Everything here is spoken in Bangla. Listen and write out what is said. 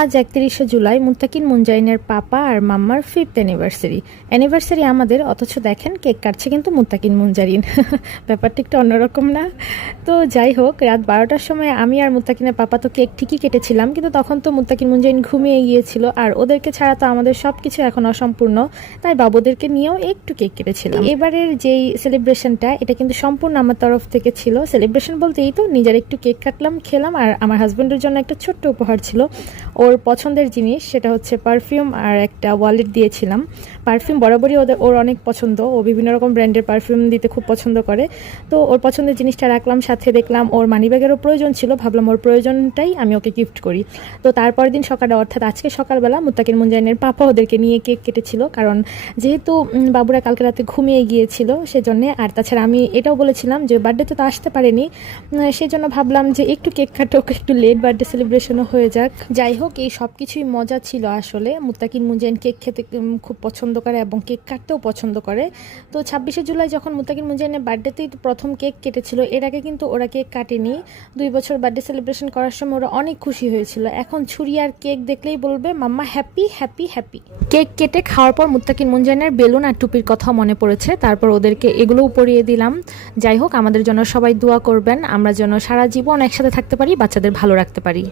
আজ 31শে জুলাই মুত্তাকিন মুনজাইনের পাপা আর মাম্মার 5th অ্যানিভার্সারি আমাদের, অথচ দেখেন কেক কাটছে কিন্তু মুত্তাকিন মুনজারিন। ব্যাপারটা একটু অন্যরকম না? তো যাই হোক, রাত 12টার সময় আমি আর মুত্তাকিনের পাপা তো কেক ঠিকই কেটেছিলাম, কিন্তু তখন তো মুত্তাকিন মুনজারিন ঘুমিয়ে গিয়েছিল, আর ওদেরকে ছাড়া তো আমাদের সব কিছু এখন অসম্পূর্ণ, তাই বাবুদেরকে নিয়েও একটু কেক কেটেছিলাম। এবারের যেই সেলিব্রেশনটা, এটা কিন্তু সম্পূর্ণ আমার তরফ থেকে ছিল। সেলিব্রেশন বলতে এই তো নিজের একটু কেক কাটলাম, খেলাম, আর আমার হাজব্যান্ডের জন্য একটা ছোট্ট উপহার ছিল, ওর পছন্দের জিনিস, সেটা হচ্ছে পারফিউম আর একটা ওয়ালেট দিয়েছিলাম। পারফিউম বরাবরই ওর অনেক পছন্দ, ও বিভিন্ন রকম ব্র্যান্ডের পারফিউম দিতে খুব পছন্দ করে, তো ওর পছন্দের জিনিসটা রাখলাম। সাথে দেখলাম ওর মানিব্যাগেরও প্রয়োজন ছিল, ভাবলাম ওর প্রয়োজনটাই আমি ওকে গিফট করি। তো তারপরের দিন সকালে, অর্থাৎ আজকে সকালবেলা, মুত্তাকিন মুনজাইনের পাপা ওদেরকে নিয়ে কেক কেটেছিল, কারণ যেহেতু বাবুরা কালকে রাতে ঘুমিয়ে গিয়েছিল সেজন্যে। আর তাছাড়া আমি এটাও বলেছিলাম যে বার্থডেতে তো আসতে পারেনি, সেজন্য ভাবলাম যে একটু কেক কাটুক, একটু লেট বার্থডে সেলিব্রেশনও হয়ে যাক। যাই হোক, এই সব কিছুই মজা ছিল আসলে। মুত্তাকিন মুনজাইন কেক খেতে খুব পছন্দ করে এবং কেক কাটতেও পছন্দ করে। তো 26শে জুলাই যখন মুত্তাকিন মুনজাইনের বার্থডেতেই প্রথম কেক কেটেছিল, এর আগে কিন্তু ওরা কেক কাটেনি। 2 বছর বার্থডে সেলিব্রেশন করার সময় ওরা অনেক খুশি হয়েছিল। এখন ছুরি আর কেক দেখলেই বলবে mamma happy happy happy. Cake কেটে খাওয়ার পর মুত্তাকিন মুনজাইনের বেলুন আর টুপির কথা মনে পড়েছে, তারপর ওদেরকে এগুলোও পরিয়ে দিলাম। যাই হোক, আমাদের জন্য সবাই দোয়া করবেন, আমরা যেন সারা জীবন একসাথে থাকতে পারি, বাচ্চাদের ভালো রাখতে পারি।